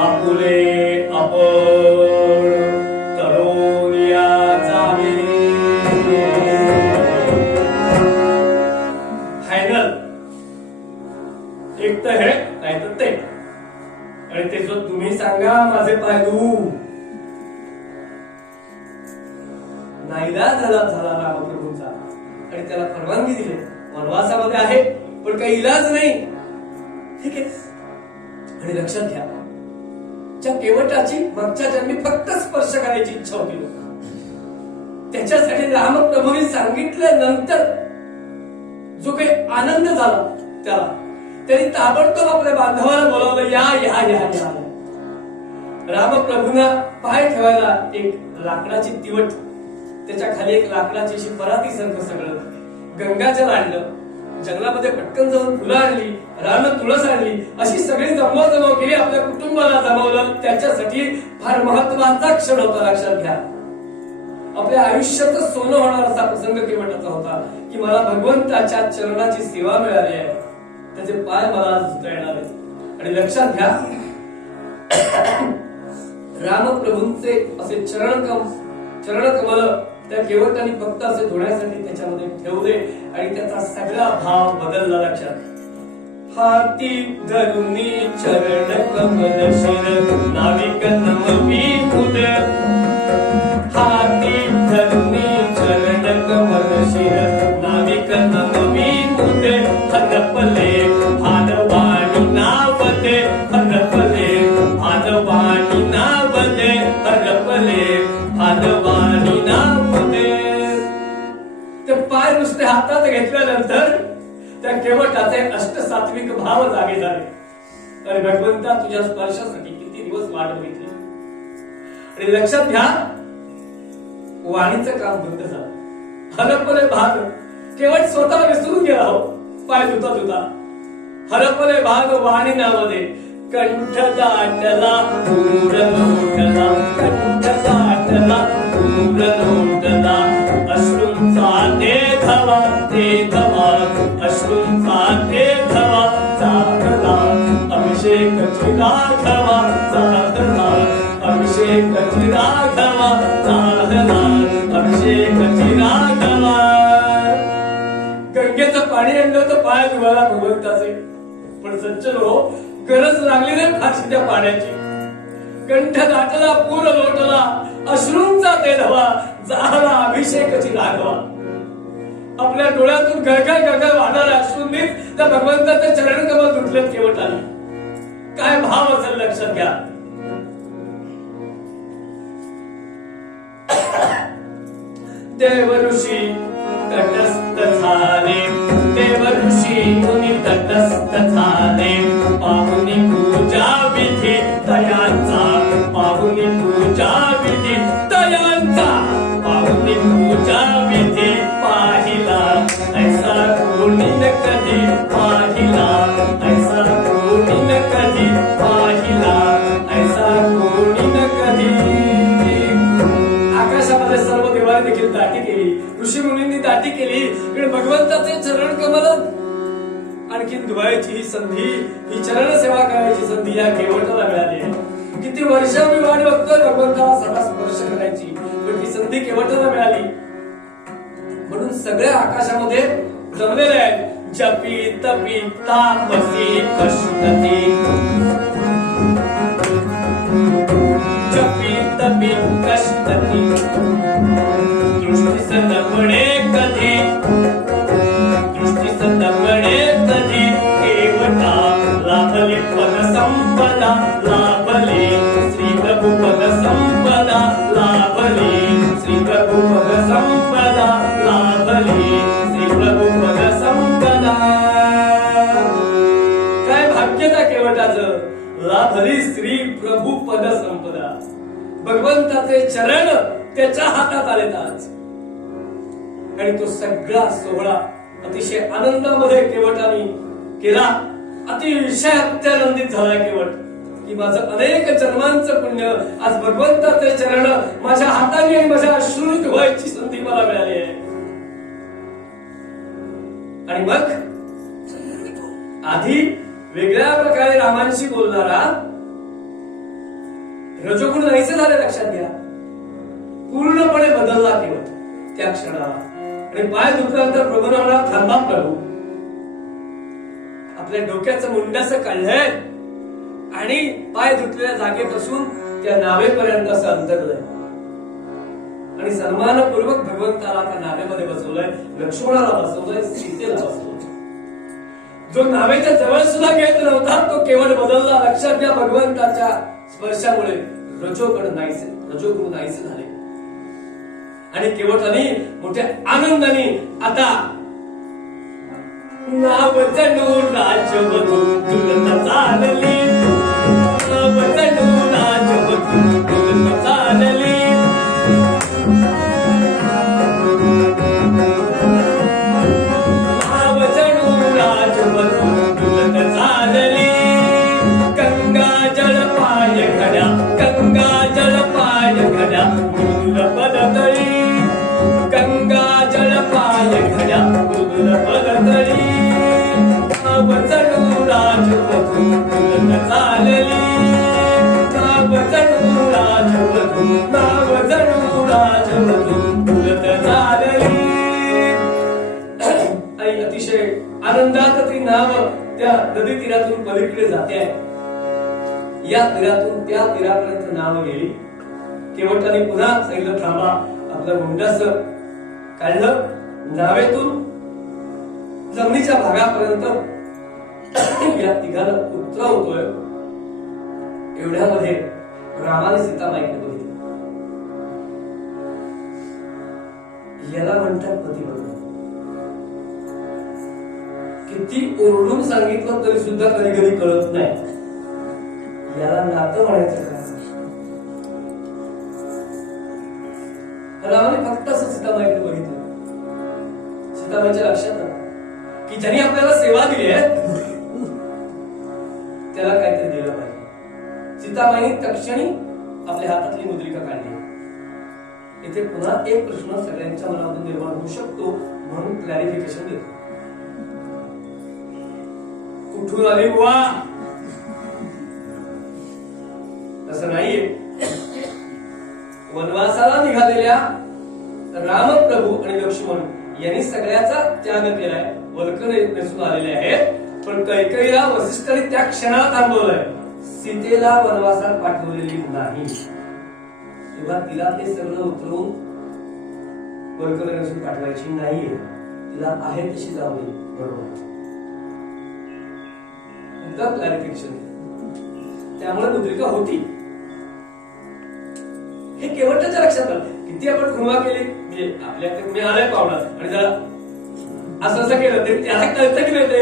आपुले आपण तरोनिया जावे. फायनल एक तर हे नाही तर ते. आणि ते जो तुम्ही सांगा माझे पाय धू. नाईलाज झाला रामप्रभूंचा आणि त्याला परवानगी दिली. वनवासामध्ये आहे पण काही इलाज नाही. ठीक आहे. आणि लक्षात घ्या, ज्या केवटाची मागच्या जन्मी फक्त स्पर्श करायची इच्छा होती त्याच्यासाठी रामप्रभूंनी सांगितल्यानंतर जो काही आनंद झाला त्याला, त्यांनी ताबडतोब आपल्या बांधवाला बोलावलं, या या या या. रामप्रभूंना पाय ठेवायला एक लाकडाची तिवट, त्याच्या खाली एक लाकडाची अशी पराती सारखं सगळं, गंगाजल आणलं, जंगलामध्ये पटकन जाऊन फुलं आणली, रान तुळस आणली, अशी सगळी जमवाजमव केली, आपल्या कुटुंबाला जमवलं. त्याच्यासाठी फार महत्वाचा क्षण होता. लक्षात घ्या, आपल्या आयुष्यातच सोनं होणार असा प्रसंग केवटाचा होता की मला भगवंताच्या चरणाची सेवा मिळाली आहे, त्याचे पाय मला आज धुता येणार आहेत. आणि लक्षात घ्या, रामप्रभूंचे असे चरणकमल त्या केवटाने फक्त असे धुण्यासाठी त्याच्यामध्ये ठेवले आणि त्याचा सगळा भाव बदलला. लक्षात, हाती धरुनी चरण कमल शिर नाविक नमवी मुद. हाती धरुनी चरण कमल शिर नाविक नमवी मुद. हरपले भानवाणी नावते, हरपले भानवाणी नावते, हरपले भानवाणी नावते. ते पाय नुसते हातात घेतल्यानंतर त्या केवटाचे अष्टसात्विक भाव जागे झाले. आणि भगवंता तुझ्या स्पर्शासाठी किती दिवस वाट बघितली. आणि लक्षात घ्या, वाणीचं काम बंद झालं. हरपले भाग केवळ स्वतः विसरून गेला हो पाय धुता धुता. हरपले भाग वाणी नामध्ये कंठ दाटला दूर लोटला, कंठ दाटला दूर लोटला. अश्रूंचा ते धवा अश्रूंचा ते धवा चालला. अभिषेक राघवा चालला, अभिषेक राघवा चालला, अभिषेक राघवा. गंगेचं पाणी आणलं होतं पाय धुवायला भगवंताचे, पण सज्जन हो, गरज लागली नाही फारशी त्या पाण्याची. कंठ दाटला पूर लोटला, अश्रूंचा ते धवा झाला अभिषेकाची राघवा. आपल्या डोळ्यातून गळगळ वाहणाऱ्या अश्रूंनीच त्या भगवंताचे चरण कमल धुतलेत केवटाने. काय भाव असेल लक्षात घ्या. देव ऋषी तटस्थ झाले, देव ऋषी मुनी तटस्थ झाले. पाहुनी पूजा विधी तयांचा, पाहुनी पूजा विधी तयांचा, पाहुनी पूजा विधी पाहिला ऐसा कोणी न कधी पाहिला, ऐसा कोणी न कधी पाहिला, ऐसा कोणी न कधी. आकाशामध्ये सर्व देवाने देखील दाटी केली, ऋषी मुनींनी दाटी केली, पण भगवंताचे चरण कमल आणखी धुवायची ही संधी, ही चरण सेवा करायची संधी या केवटाला मिळाली आहे. किती वर्ष मी वाट बघतोय भगवंताला सदा स्पर्श करायची, पण ती संधी केवटाला मिळाली. म्हणून सगळ्या आकाशामध्ये जमलेले आहेत. जपी तपी तापसी कष्टती, जपी तपी कष्टती. दृष्टी संदपणे कधी, दृष्टी संदपणे कधी. केवटा लाभली पद संपदा, लाभली श्री प्रभु पद संपदा, लाभली श्री प्रभु पद संपदा, लाभली श्री प्रभु पद संपदा. काय भाग्य त्या केवटाचं. लाभली श्री प्रभु पद संपदा. भगवंताचे चरण त्याच्या हातात आलेत आज. आणि तो सगळा सोहळा अतिशय आनंदामध्ये केवटाने केला. अतिशय अत्यानंदित झालाय केवट की माझं अनेक जन्मांचं पुण्य आज भगवंताचे चरण माझ्या हाताने आणि माझ्या अश्रूत धुवायची संधी मला मिळाली आहे. आणि मग आधी वेगळ्या प्रकारे रामांशी बोलणारा रजोगुण नाहीसे झाले. लक्षात घ्या, पूर्णपणे बदलला केवट त्या क्षणाला. आणि पाय धुतल्यानंतर प्रभू म्हणा, थांबा प्रभू, आपल्या डोक्याचं मुंडास काढलंय आणि पाय धुतलेल्या जागेपासून त्या नावेपर्यंत असं अंतरलंय आणि सन्मानपूर्वक भगवंताला त्या नावेमध्ये बसवलंय, लक्ष्मणाला बसवलंय, सीतेला बसवलंय. जो नावेच्या जवळ सुद्धा घेत नव्हता तो केवळ बदलला. लक्षात घ्या, भगवंताच्या स्पर्शामुळे रजोगुण नाहीसे झाले आणि केवळ मोठ्या आनंदाने आता नाव जणू राजवधू दुलत चालली, नाव जणू राजवधू दुलत चालली. नाव जणू राजवधू दुलत चालली. गंगा जळ पाय घड्या, गंगा जळ पाय घड्या मृदुल पदतळी, गंगा जळ पाय घड्या मृदुल पदतळी. नाव जणू राजवधू दुलत चालली, नाव जणू राजवधू, नाव जणू राजवधू दुलत चालली. आई अतिशय आनंदात ती नाव त्या नदी तीरातून पलीकडे जाते आहे. या तीरातून त्या तीरापर्यंत नाव गेली. केवटाने पुन्हा सांगितलं थांबा, आपलं मुंडस काढलं, नावेतून जमिनीच्या भागापर्यंत या तिघाला उतरवतोय. एवढ्यामध्ये रामाने सीतामाईकडे बघितलं. याला म्हणतात पतिव्रता. किती ओरडून सांगितलं तरी सुद्धा कधी कधी कळत नाही. याला नातं म्हणायचं का? रामाने फक्त असं सीतामाईकडे बघितलं. सीतामाईच्या लक्षात आलं की ज्यांनी आपल्याला सेवा दिली आहे त्याला काहीतरी दिलं पाहिजे. सीतामाईने तक्षणी आपल्या हातातली मुद्रिका काढली. इथे पुन्हा एक प्रश्न सगळ्यांच्या मनामध्ये निर्माण होऊ शकतो, म्हणून क्लॅरिफिकेशन देतो. कुठून आली बुवा? तसं नाहीये. वनवासाला निघालेल्या रामप्रभू आणि लक्ष्मण यांनी सगळ्याचा त्याग केलाय, वल्कल नेसून आलेले आहेत. पण कैकेयीला वसिष्ठाने त्या क्षणाला थांबवलंय. सीतेला वनवासात पाठवलेली नाही. तेव्हा तिला ते सगळं उतरवून वल्कल नेसून पाठवायची नाहीये. तिला आहे तशी जाऊ दे. बरोबर, क्लॅरिफिकेशन. त्यामुळे मुद्रिका होती हे केवटच्या लक्षात आलं. किती आपण खुणवा केली, म्हणजे आपल्याकडे कुणी आलाय पाहुणा आणि जरा असं असं केलं तरी त्याला कळतं की नाही ते.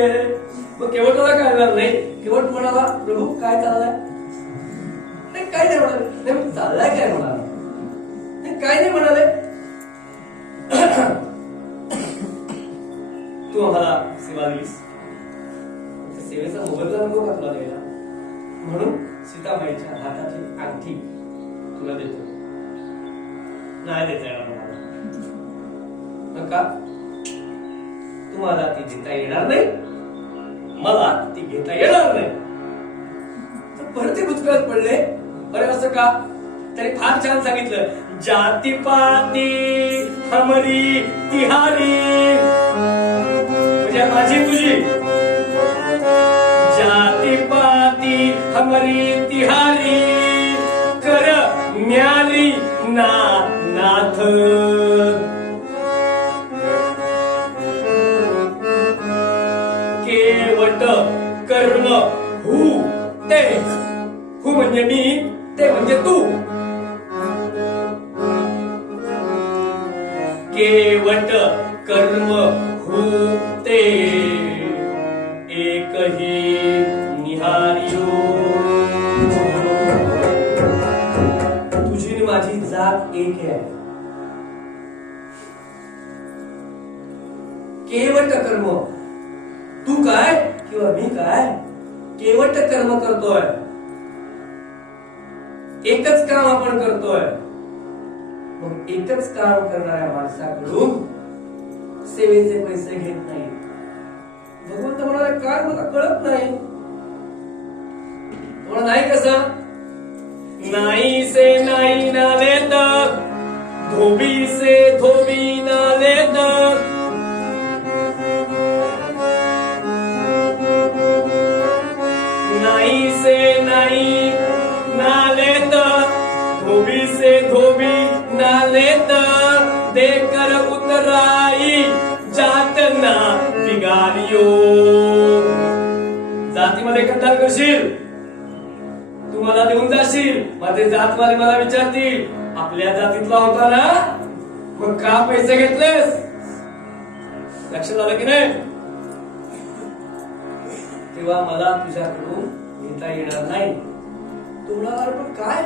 मग केवटला कळणार नाही. केवट म्हणाला, प्रभू काय चाललाय? नाही काय नाही म्हणाले. नाही चाललाय काय म्हणाला? नाही काय नाही म्हणाले. तू आम्हाला सेवा दिलीस, सेवेचा मोबदला नको का तुला द्यायला? म्हणून सीताबाईच्या हातातली अंगठी तुला देतो. नाही देता येणार का? तुम्हाला ती देता येणार नाही, मला ती घेता येणार नाही. तर परत ते भुतकळत पडले. अरे असं का? तरी फार छान सांगितलं. जातीपाती हमरी तिहारी, म्हणजे माझी तुझी. जातीपाती हमरी तिहारी, कर न्याली ना नाथ. केवट कर्म हू ते, हू म्हणजे मी, ते म्हणजे तू. केवट कर्म हू ते, एकही निहारियो. तुझी माझी जात एक आहे. केवट कर्म, तू काय किंवा मी काय, केवट कर्म करतोय. एकच काम आपण करतोय. मग एकच काम करणाऱ्या माणसाकडून सेवेचे पैसे घेत नाही. भगवंत म्हणाले काय मला कळत नाही. तुम्हाला नाही कसं? नाही से नाही ना लेत, धोबी से धोबी ना लेत. नाही से नाही म्हणालेत देकर उतराई जातना बिगालियो. जातीमध्ये कंटाळ करशील, तू मला देऊन जाशील, माझे जातवाले मला विचारतील आपल्या जातीतला होता ना, मग का पैसे घेतलेस? लक्षात आलं की नाही? तेव्हा मला तुझ्याकडून घेता येणार नाही. तू म्हणाला पण काय?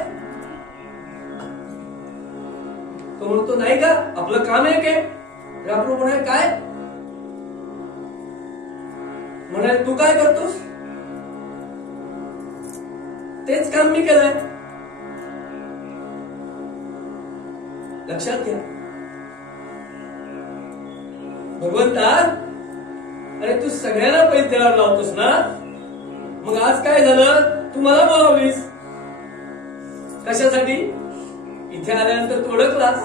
तो म्हणतो नाही का आपलं काम आहे काय? आपण म्हणाल काय? म्हणाल तू काय करतोस? तेच काम मी केलंय. लक्षात घ्या भगवंता, अरे तू सगळ्यांना पैसे द्यायला लावतोस ना, मग आज काय झालं? तू मला बोलावलीस कशासाठी? इथे आल्यानंतर तू ओळखलास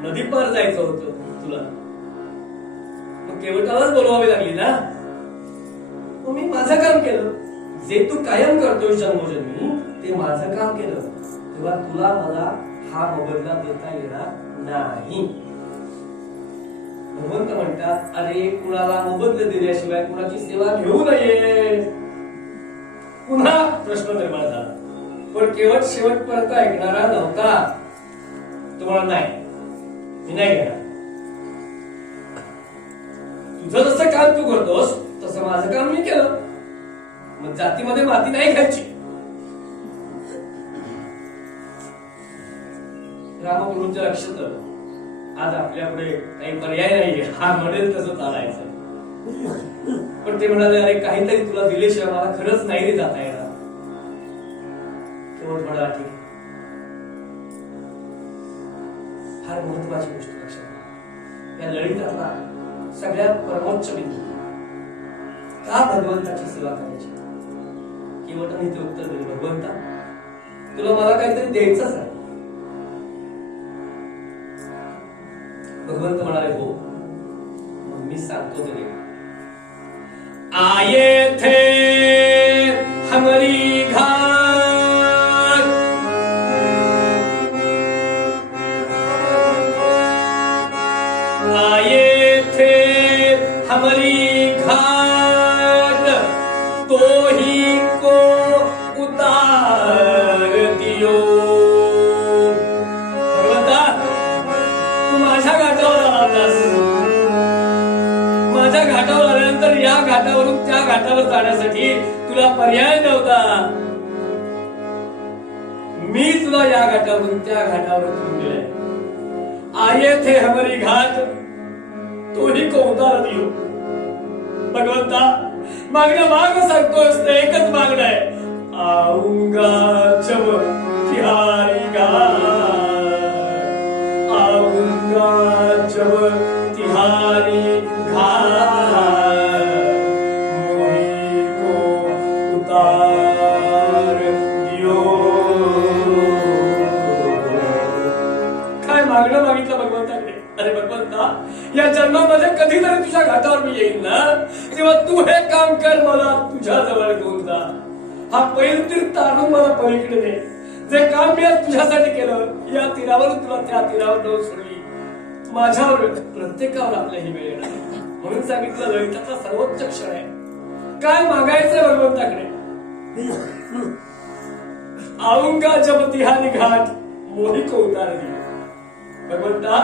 नदी पार जायचं होतं तुला, मग केवटालाच बोलवावी लागली ना. मग मी माझं काम केलं, जे तू कायम करतोय जन्मोजन्मी ते माझं काम केलं. तेव्हा तुला मला हा मोबदला देता येणार नाही. भगवंत म्हणतात अरे कुणाला मोबदले दिल्याशिवाय कुणाची सेवा घेऊ नये. पुन्हा प्रश्न निर्माण झाला, पण केवळ शेवटपर्यंत ऐकणारा नव्हता. तुम्हाला नाही, मी नाही घेणार. तुझं जसं काम तू करतोस तसं माझं काम मी केलं. मग जातीमध्ये माती नाही खायची. रामगुरूंच्या लक्षात आज आपल्यापुढे काही पर्याय नाहीये, हा म्हणेल तसं चालायचं. पण ते म्हणाले अरे काहीतरी तुला दिल्याशिवाय मला खरंच नाही रे जाता येणार. शेवट म्हणाला ठीक, फार महत्वाची गोष्ट लक्षात घ्या. या ललितातला सगळ्यात परमोच्च बिंदू का भगवंताची सेवा करायची? केवटाने ते उत्तर दिले भगवंता तुला मला काहीतरी द्यायचंच आहे. भगवंत म्हणाले हो, मग मी सांगतो तरी. आये थे हमारी घाट, आये थे हमारी घाट, तो ही को उतार दियो. माझ्या घाटावर आलास, माझ्या घाटावर आल्यानंतर या घाटावरून त्या घाटावर जाण्यासाठी तुला पर्याय नव्हता. मी तुला या घाटावरून त्या घाटावर घेऊन गेले. आये थे हमारी घाट, तोही को उतार दियो. भगवंता मागणं माग सांगतोस ते एकच मागणं आहे, आऊंगा जब तिहारी घाट, आऊंगा जब तिहारी घाट, मोही को उतार दियो. काय मागणं मागितलं भगवंताकडे? अरे भगवंता या जन्मामध्ये कधीतरी तुझ्या घाटावर मी येईल ना, तेव्हा तू हे काम कर, मला तुझ्या जवळ घेऊन जा. हा पैलतीर्थ आणून मला पलीकडे दे. जे काम मी आज तुझ्यासाठी केलं, या तीरावरून तुला त्या तीरावर जाऊन सोडली. माझ्यावर प्रत्येकावर आपल्या ही वेळ येणार. म्हणून सांगितलं ललिताचा सर्वोच्च क्षण आहे. काय मागायचंय भगवंताकडे? आऊंगा जब तिहारी घाट, मोही को उतार दियो. भगवंता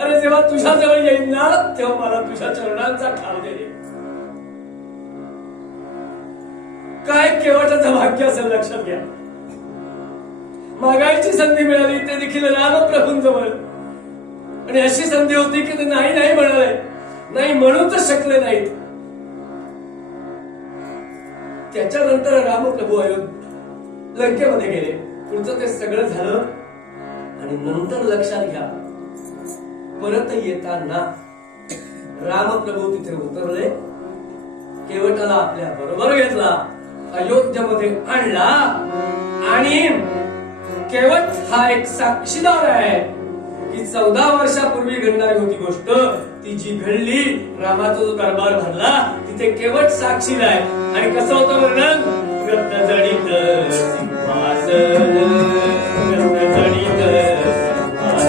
अरे जेव्हा तुझ्या जवळ येईल ना, तेव्हा मला तुझ्या चरणांचा ठाव दे. काय केवटाचं भाग्य असेल लक्षात घ्या. मागायची संधी मिळाली ते देखील रामप्रभूंजवळ, आणि अशी संधी होती की ते नाही नाही म्हणाले, नाही म्हणून तर शकले नाहीत. त्याच्यानंतर रामप्रभू लंकेमध्ये गेले. पुढचं ते सगळं झालं आणि नंतर लक्षात घ्या, परत येताना रामप्रभू तिथे उतरले, केवटाला आपल्या बरोबर घेतला, अयोध्येमध्ये आणला. आणि केवट हा एक साक्षीदार आहे की 14 वर्षापूर्वी घडणारी होती गोष्ट, ती जी घडली, रामाचा जो दरबार भरला, तिथे केवट साक्षीदार आहे. आणि कसं होतं वर्णन? रत्नजडित सिंहासन, रत्नजडित सिंहासन,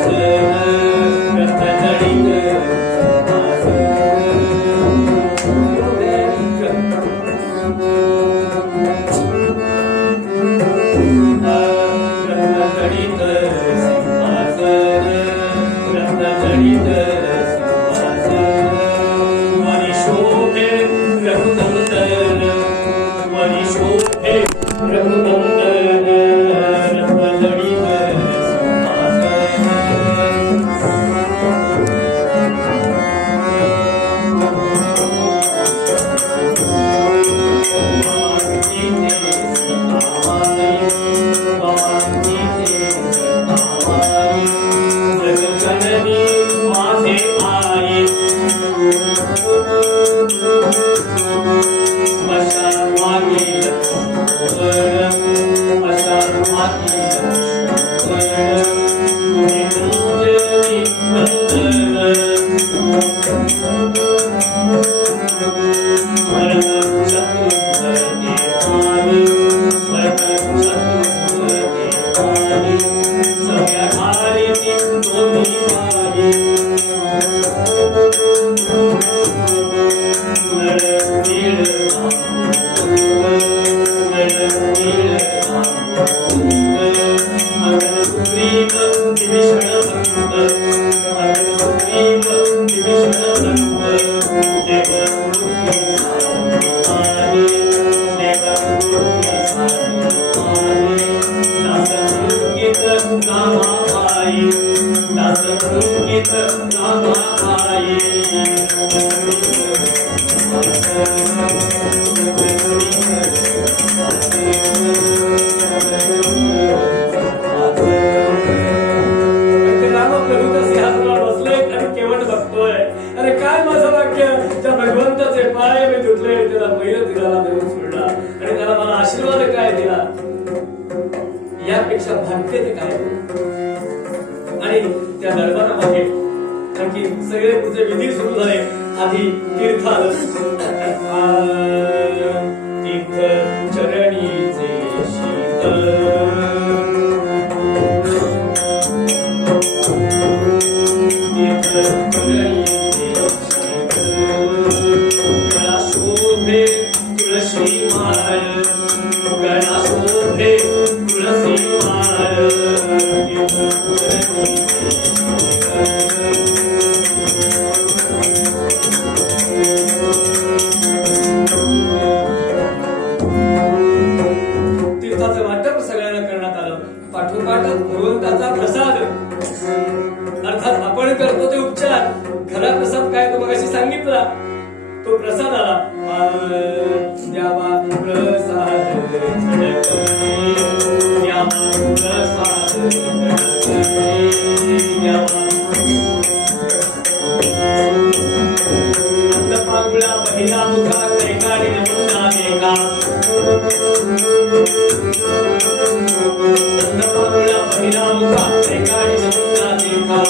यापेक्षा भाग्य ते काय. आणि त्या दरबारामध्ये आणखी सगळे पुढचे विधी सुरू झाले. आधी तीर्थ आलं. तीर्थ चरणीचे शीतल तीर्थ चरणीचे गळा शोभे तुळशी माळ गळा शोभे तुळशी माळ तीर्थाचं वाटप सगळ्यांना करण्यात आलं. पाठोपाठ भगवंताचा प्रसाद अर्थात आपण करतो ते उपचार. खरा प्रसाद काय तो मगाशी सांगितला. तो प्रसाद आला. द्यावा प्रसाद द्यावा प्रसाद पांगुळा पहिला मुखा कैकाडी नमुना देखा पांगुळा पहिला मुखा कैकाडी नमुना देखा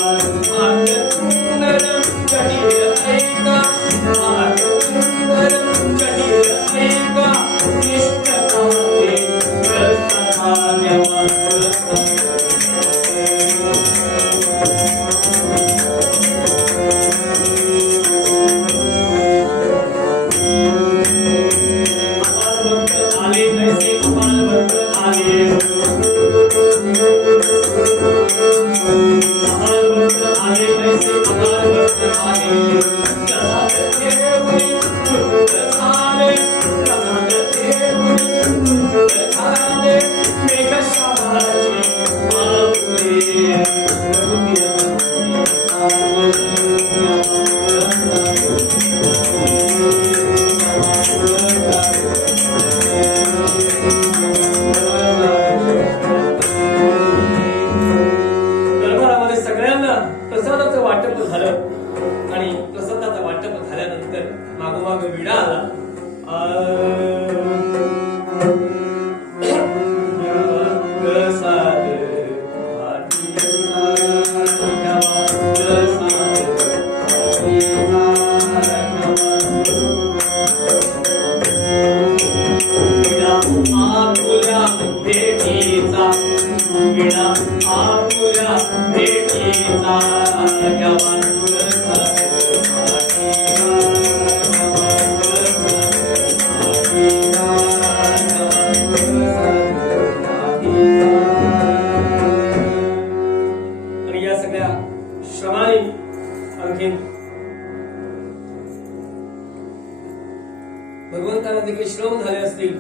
भगवंताला देखील श्रम झाले असतील.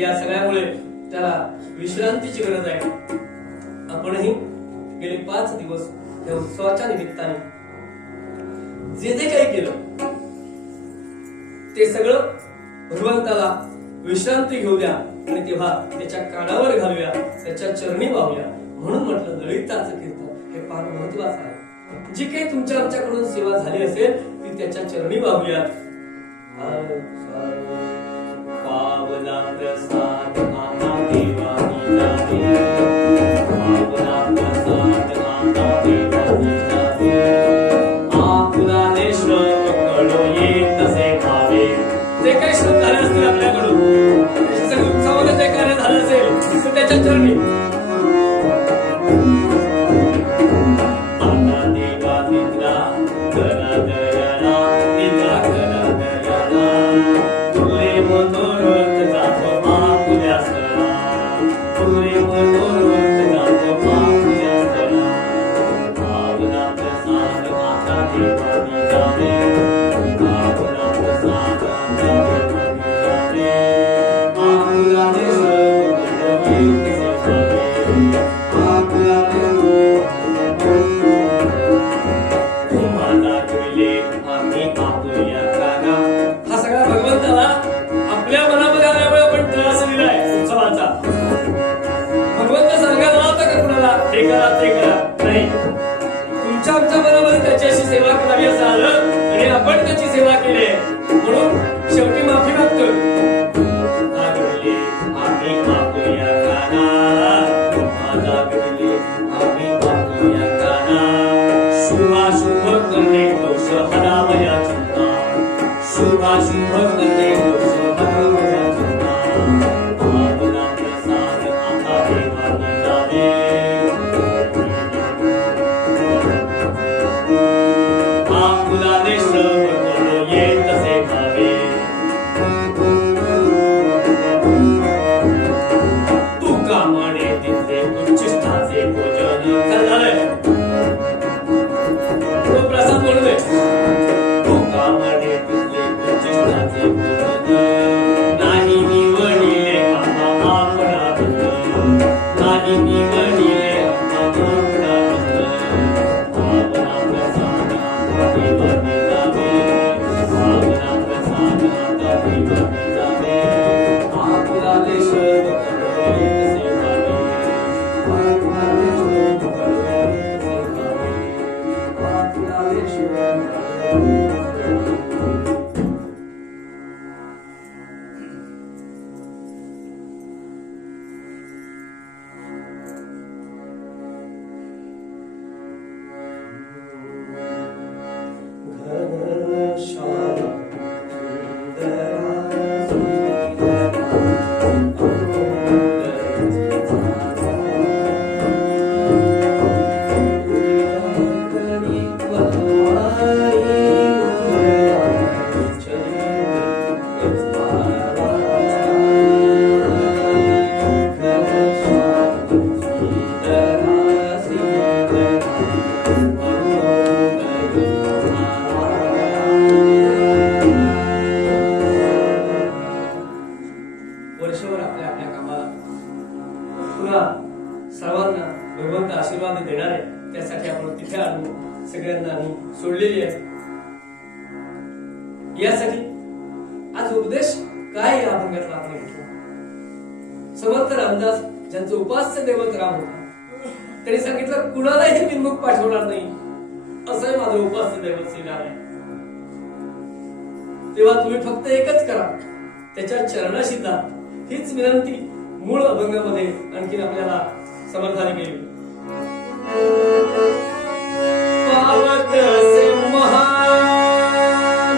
या सगळ्यामुळे त्याला विश्रांतीची गरज आहे. आपणही गेले 5 दिवस या उत्सवाच्या निमित्ताने जे जे काही केलं ते सगळं भगवंताला विश्रांती घेऊ द्या आणि तेव्हा त्याच्या कानावर घालूया, त्याच्या चरणी वाहूया. म्हणून म्हटलं ललिताचं कीर्तन हे फार महत्वाचं आहे. जी काही तुमच्या आमच्याकडून सेवा झाली असेल ती त्याच्या चरणी वाहूया. पावना प्रसाद आता देवा पावना देवाच्या चरणी. आता देवा दिला करा दयाला, दिला करा दयाला, तुले मनोरथ जातो आपुल्या सरा, तुले मनोरथ जातो आपुल्या सरा. भावना प्रसाद आता देवानी जावे, भावना प्रसाद आता देवानी जावे. आपुलाने सर्व गुण येत सेवावे, आपुलाने तुम्हाला तुले आम्ही आपुल्या काना. हा सगळा भगवंताला आपल्या मनामध्ये आल्यामुळे आपण त्रास दिलाय उत्सवाचा. भगवंत सांगायला होता का कुणाला हे करा ते करा? नाही. तुमच्या आमच्या मनामध्ये त्याच्याशी सेवा करावी असं आलं आणि आपण त्याची सेवा केली म्हणून शेवटी माफी मागतोय. आम्ही आपुल्या काना, माझा गडले आम्ही आपुल्या काना. शुभाशुभ करणे दोष हरावया चिंता, शुभाशुभ करणे दोष हरावया चिंता. भावना प्रसाद आता देवानी जावे, आपुलाने सर्व गुण येत सेवावे. तुका म्हणे तिथे उच्चिष्टाचे भोजन करणारे तो प्रसाद बोलू दे. तुका म्हणे तिथे उच्चिष्टाचे भोजन, नाही निवडिले आम्हा आपणातून, नाही निवडिले आम्हा आपणातून. भावना प्रसाद आता देवानी जावे, भावना प्रसाद आता देवानी जावे. आपुलाने सर्व गुण येत सेवावे, आपुलाने सर्व गुण येत सेवावे, आपुलाने सर्व गुण येत सेवावे. वर्षभर आपल्या आपल्या कामाला पुन्हा सर्वांना भगवंत आशीर्वाद देणार आहे. त्यासाठी आपण तिथे आणून सगळ्यांना आम्ही सोडलेली आहे. यासाठी आज उपदेश काय या अभंगातला आपण घेतला. समर्थ रामदास ज्यांचं उपास्य दैवत राम होता त्यांनी सांगितलं कुणालाही बिनमुख पाठवणार नाही असं माझं उपास्य दैवत श्रीराम आहे. तेव्हा तुम्ही फक्त एकच करा, त्याच्या चरणाशी जा. हीच विनंती मूळ अभंगामध्ये आणखीन आपल्याला समर्थाने केली. पावत से महान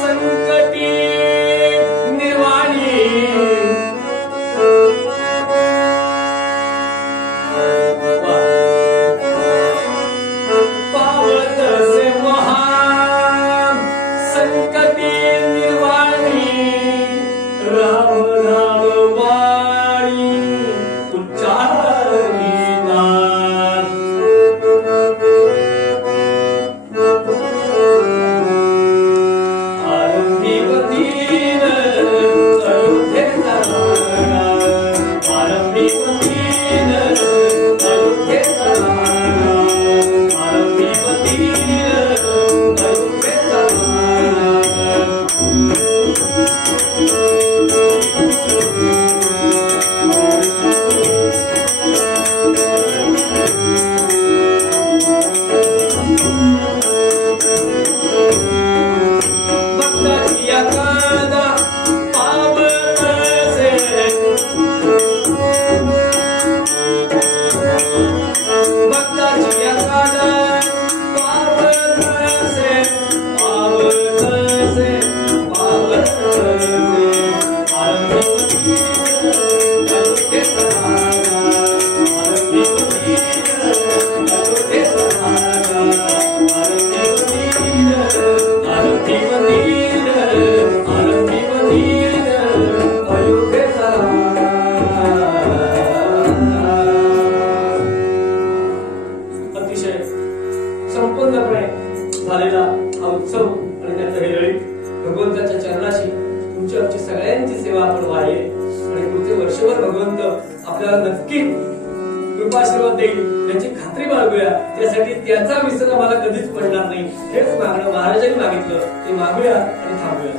संकटी निर्वाणी, पावत से महान संकटी निर्वाणी, राम नाम वाणी उच्चारिता. आरंभी बदीन अयोध्येचा राणा, आरंभी बदीन अयोध्येचा राणा, आरंभी बदीन अयोध्येचा राणा. Thank you. आपल्याला नक्की कृपाशीर्वाद देईल याची खात्री बाळगूया. त्यासाठी त्याचा विसर आम्हाला कधीच पडणार नाही. हेच मागणं महाराजांनी मागितलं, ते मागूया आणि थांबूया.